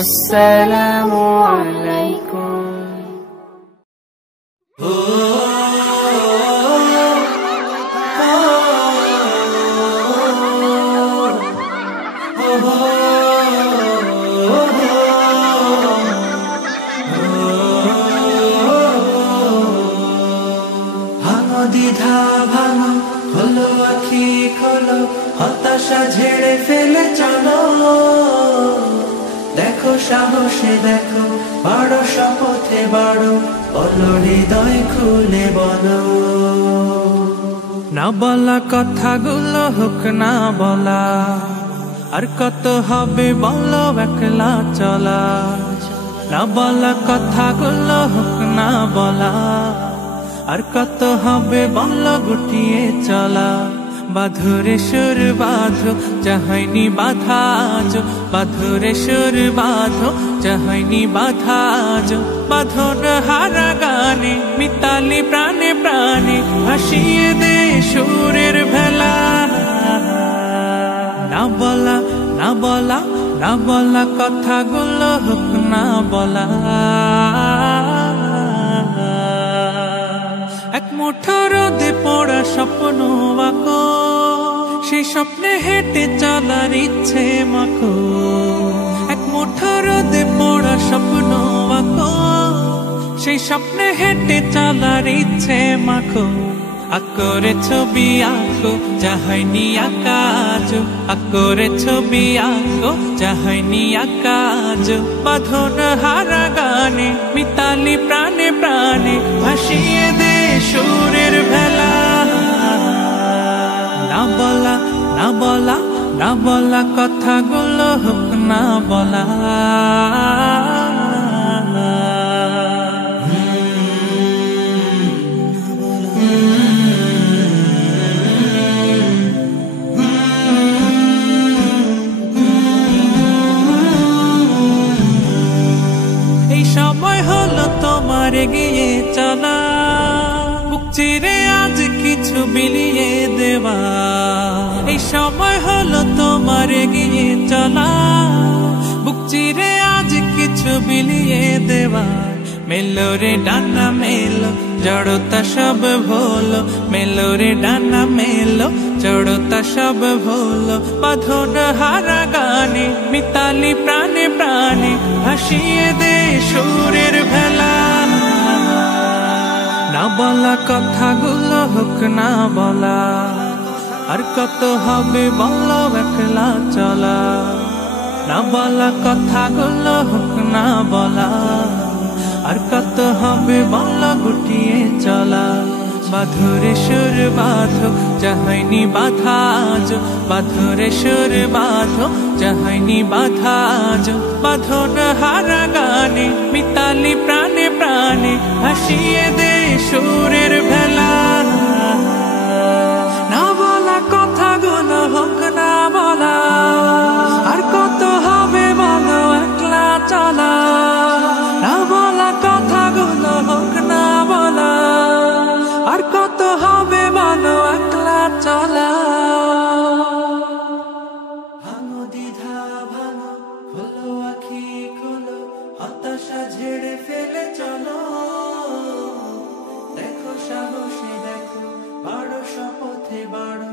আসসালামু আলাইকুম। ভাঙো দ্বিধা ভাঙো, খোলো আখি খোলো, হতাশা ঝেড়ে ফেলে চলো। দেখো সাহসে দেখো, বাড়ো শপথে বাড়ো, বলো হৃদয় খুলে বলো। না বলা কথাগুলো হোক না বলা, আর কত হবে বলো একলা চলা। না বলা কথাগুলো হোক না বলা, আর কত হবে বলো গুটিয়ে চলা। বাঁধরে সুর বাঁধো, চাহনি বাধা আজো, বাঁধরে সুর বাঁধো, চাহনি বাধা আজো। বাঁধন হারা গানে মিতালি প্রাণে প্রাণে, ভাসিয়ে দে সুরের ভেলা। না বলা না বলা না বলা কথাগুলো হোক না বলা। এক মুঠো রোদে পড়া স্বপ্ন আঁকো, সেই স্বপ্নে হেঁটে চলার ইচ্ছে মাখো। এক মুঠো রোদে পড়া স্বপ্ন আঁকো, সেই স্বপ্নে হেঁটে চলার ইচ্ছে মাখো। আকরে ছবি আঁকো, চাহনি আকাজ, আকরে ছবি আঁকো, চাহনি আকাজ। বাঁধন হারা গানে মিতালি প্রাণে প্রাণে, ভাসিয়ে দে সুরের ভেলা। না বলা না বলা না বলা কথাগুলো হোক না বলা। এই সময় হলো তোমার এগিয়ে চলা, বুক চিরে আজ কিছু বিলিয়ে দেওয়া। এই সময় হলো তোমার এগিয়ে চলা, বুক চিরে আজ কিছু বিলিয়ে দেওয়া। মেলো রে ডানা মেলো, জড়তা সব ভোলো, মেলো রে ডানা মেলো, জড়তা সব ভোলো। বাঁধন হারা গানে মিতালি প্রাণে প্রাণে, ভাসিয়ে দে সুরের ভেলা। না বলা কথাগুলো হোক না বলা, আর কত হবে বলো একলা চলা। না বলা কথাগুলো হোক না বলা, আর কত হবে বলো গুটিয়ে চলা। বাঁধরে সুর বাঁধো, চাহনি বাধা আজো, বাঁধরে সুর বাঁধো, চাহনি বাধা আজো। বাঁধন হারা গানে মিতালি প্রাণে প্রাণে, ভাসিয়ে দে সুরের ভেলা। না বলা কথাগুলো হোক না বলা, আর কত হবে বলো একলা চলা। না বলা কথাগুলো হোক না বলা, আর কত হবে বলো একলা চলা। ভাঙো দ্বিধা ভাঙো, খোলো আখি খোলো, হতাশা ঝেড়ে ফেলে চলো। দেখো সাহসে দেখো, বাড়ো শপথে বাড়ো,